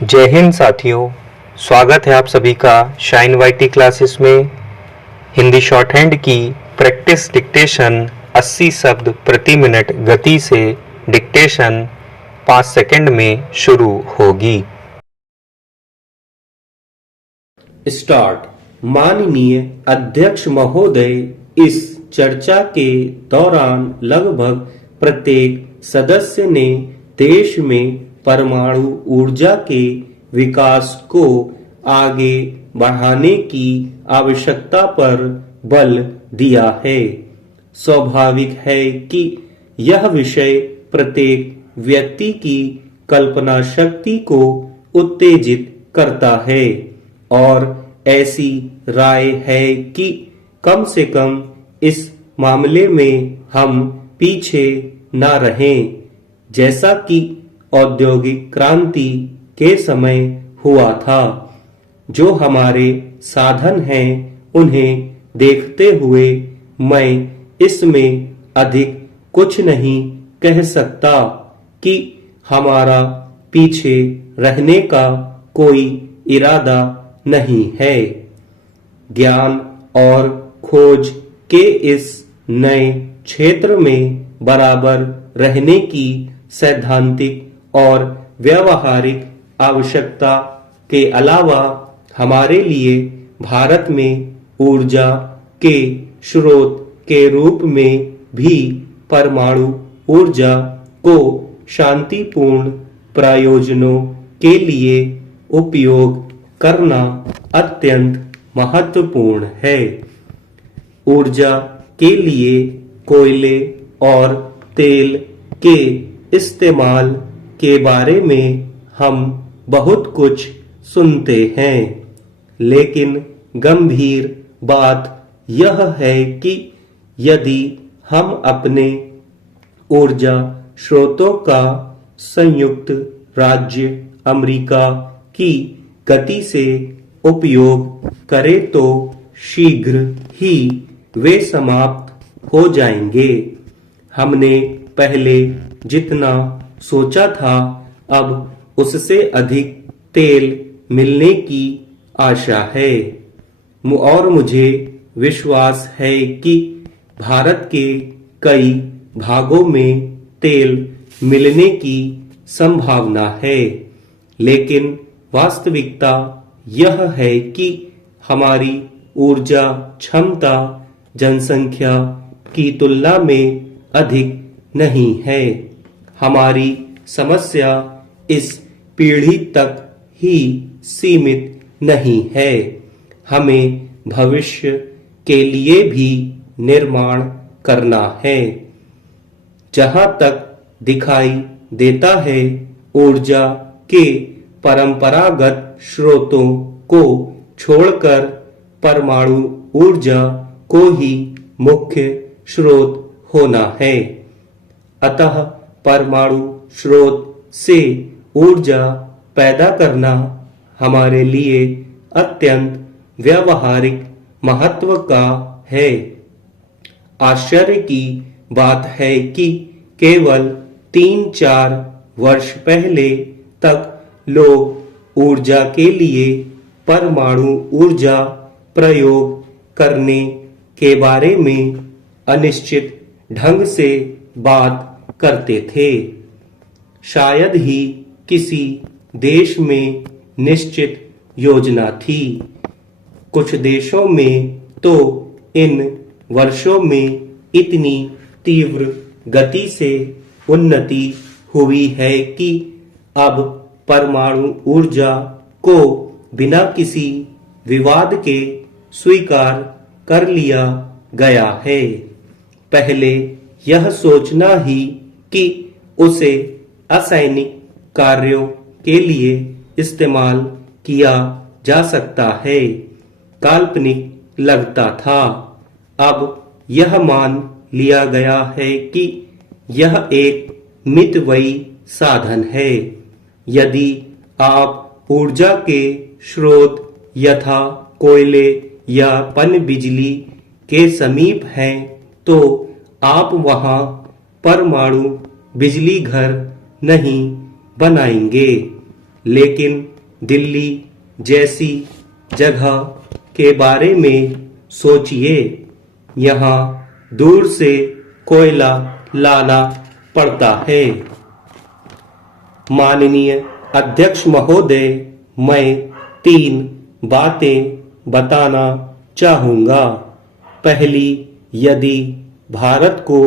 जय हिंद साथियों, स्वागत है आप सभी का शाइन वाईटी क्लासेस में। हिंदी शॉर्ट हैंड की प्रैक्टिस डिक्टेशन 80 शब्द प्रति मिनट गति से डिक्टेशन 5 सेकंड में शुरू होगी। स्टार्ट। माननीय अध्यक्ष महोदय, इस चर्चा के दौरान लगभग प्रत्येक सदस्य ने देश में परमाणु ऊर्जा के विकास को आगे बढ़ाने की आवश्यकता पर बल दिया है। स्वाभाविक है कि यह विषय प्रत्येक व्यक्ति की कल्पना शक्ति को उत्तेजित करता है और ऐसी राय है कि कम से कम इस मामले में हम पीछे न रहें, जैसा कि औद्योगिक क्रांति के समय हुआ था। जो हमारे साधन हैं उन्हें देखते हुए मैं इसमें अधिक कुछ नहीं कह सकता कि हमारा पीछे रहने का कोई इरादा नहीं है। ज्ञान और खोज के इस नए क्षेत्र में बराबर रहने की सैद्धांतिक और व्यावहारिक आवश्यकता के अलावा हमारे लिए भारत में ऊर्जा के स्रोत के रूप में भी परमाणु ऊर्जा को शांतिपूर्ण प्रयोजनों के लिए उपयोग करना अत्यंत महत्वपूर्ण है। ऊर्जा के लिए कोयले और तेल के इस्तेमाल के बारे में हम बहुत कुछ सुनते हैं, लेकिन गंभीर बात यह है कि यदि हम अपने ऊर्जा स्रोतों का संयुक्त राज्य अमेरिका की गति से उपयोग करें तो शीघ्र ही वे समाप्त हो जाएंगे। हमने पहले जितना सोचा था अब उससे अधिक तेल मिलने की आशा है और मुझे विश्वास है कि भारत के कई भागों में तेल मिलने की संभावना है, लेकिन वास्तविकता यह है कि हमारी ऊर्जा क्षमता जनसंख्या की तुलना में अधिक नहीं है। हमारी समस्या इस पीढ़ी तक ही सीमित नहीं है, हमें भविष्य के लिए भी निर्माण करना है। जहां तक दिखाई देता है, ऊर्जा के परंपरागत स्रोतों को छोड़कर परमाणु ऊर्जा को ही मुख्य स्रोत होना है। अतः परमाणु स्रोत से ऊर्जा पैदा करना हमारे लिए अत्यंत व्यावहारिक महत्व का है। आश्चर्य की बात है कि केवल 3-4 वर्ष पहले तक लोग ऊर्जा के लिए परमाणु ऊर्जा प्रयोग करने के बारे में अनिश्चित ढंग से बात करते थे। शायद ही किसी देश में निश्चित योजना थी। कुछ देशों में तो इन वर्षों में इतनी तीव्र गति से उन्नति हुई है कि अब परमाणु ऊर्जा को बिना किसी विवाद के स्वीकार कर लिया गया है। पहले यह सोचना ही कि उसे असैनिक कार्यों के लिए इस्तेमाल किया जा सकता है काल्पनिक लगता था। अब यह मान लिया गया है कि यह एक मितव्ययी साधन है। यदि आप ऊर्जा के स्रोत यथा कोयले या पनबिजली के समीप हैं तो आप वहां परमाणु बिजली घर नहीं बनाएंगे। लेकिन दिल्ली जैसी जगह के बारे में सोचिए, यहाँ दूर से कोयला लाना पड़ता है। माननीय अध्यक्ष महोदय, मैं 3 बातें बताना चाहूँगा। पहली, यदि भारत को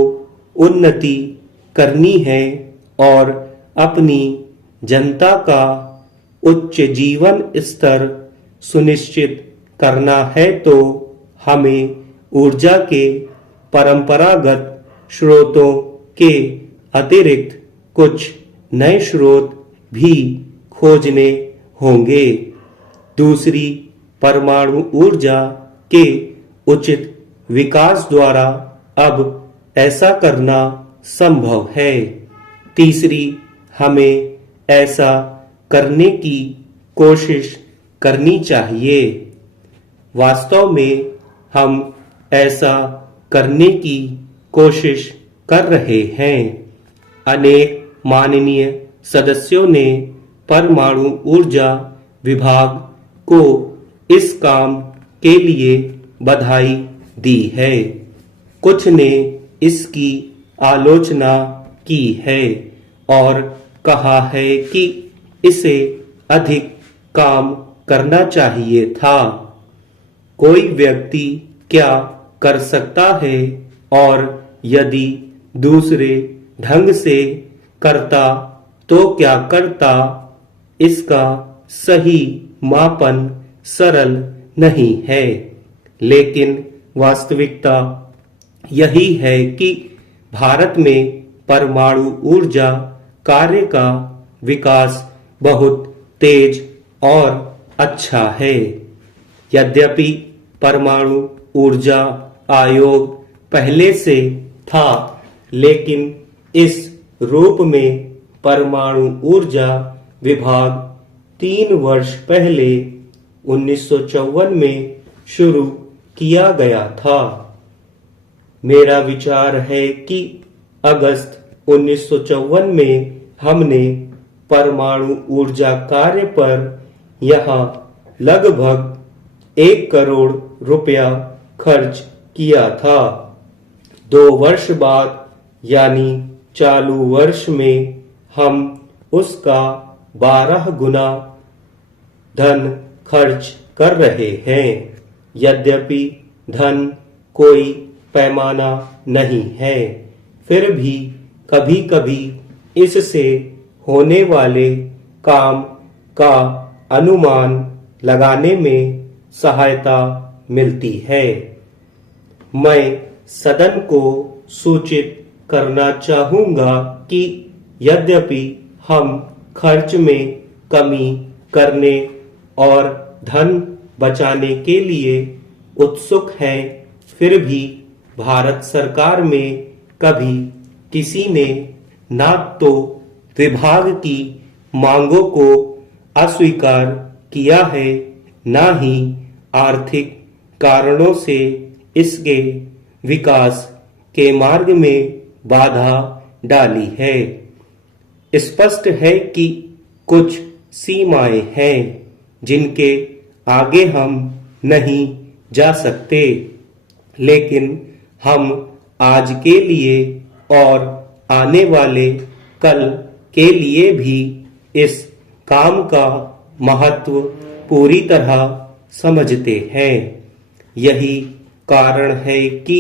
उन्नति करनी है और अपनी जनता का उच्च जीवन स्तर सुनिश्चित करना है तो हमें ऊर्जा के परंपरागत स्रोतों के अतिरिक्त कुछ नए स्रोत भी खोजने होंगे। दूसरी, परमाणु ऊर्जा के उचित विकास द्वारा अब ऐसा करना संभव है। तीसरी, हमें ऐसा करने की कोशिश करनी चाहिए। वास्तव में हम ऐसा करने की कोशिश कर रहे हैं। अनेक माननीय सदस्यों ने परमाणु ऊर्जा विभाग को इस काम के लिए बधाई दी है। कुछ ने इसकी आलोचना की है और कहा है कि इसे अधिक काम करना चाहिए था। कोई व्यक्ति क्या कर सकता है और यदि दूसरे ढंग से करता तो क्या करता, इसका सही मापन सरल नहीं है। लेकिन वास्तविकता यही है कि भारत में परमाणु ऊर्जा कार्य का विकास बहुत तेज और अच्छा है। यद्यपि परमाणु ऊर्जा आयोग पहले से था, लेकिन इस रूप में परमाणु ऊर्जा विभाग 3 वर्ष पहले 1954 में शुरू किया गया था। मेरा विचार है कि अगस्त 1954 में हमने परमाणु ऊर्जा कार्य पर यहाँ लगभग 1 करोड़ रुपया खर्च किया था। 2 वर्ष बाद यानी चालू वर्ष में हम उसका 12 गुना धन खर्च कर रहे हैं। यद्यपि धन कोई पैमाना नहीं है, फिर भी कभी-कभी इससे होने वाले काम का अनुमान लगाने में सहायता मिलती है। मैं सदन को सूचित करना चाहूँगा कि यद्यपि हम खर्च में कमी करने और धन बचाने के लिए उत्सुक हैं, फिर भी भारत सरकार में कभी किसी ने ना तो विभाग की मांगों को अस्वीकार किया है, ना ही आर्थिक कारणों से इसके विकास के मार्ग में बाधा डाली है। स्पष्ट है कि कुछ सीमाएं हैं जिनके आगे हम नहीं जा सकते, लेकिन हम आज के लिए और आने वाले कल के लिए भी इस काम का महत्व पूरी तरह समझते हैं। यही कारण है कि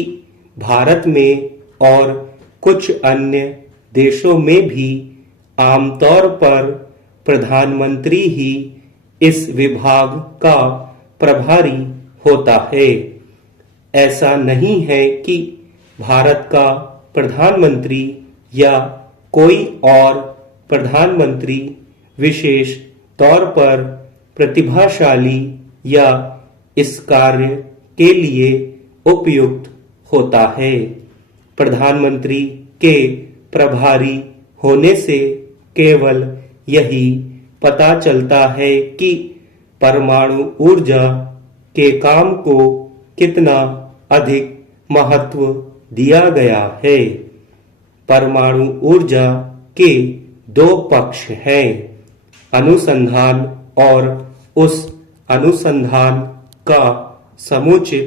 भारत में और कुछ अन्य देशों में भी आमतौर पर प्रधानमंत्री ही इस विभाग का प्रभारी होता है। ऐसा नहीं है कि भारत का प्रधानमंत्री या कोई और प्रधानमंत्री विशेष तौर पर प्रतिभाशाली या इस कार्य के लिए उपयुक्त होता है। प्रधानमंत्री के प्रभारी होने से केवल यही पता चलता है कि परमाणु ऊर्जा के काम को कितना अधिक महत्व दिया गया है। परमाणु ऊर्जा के 2 पक्ष हैं। अनुसंधान और उस अनुसंधान का समुचित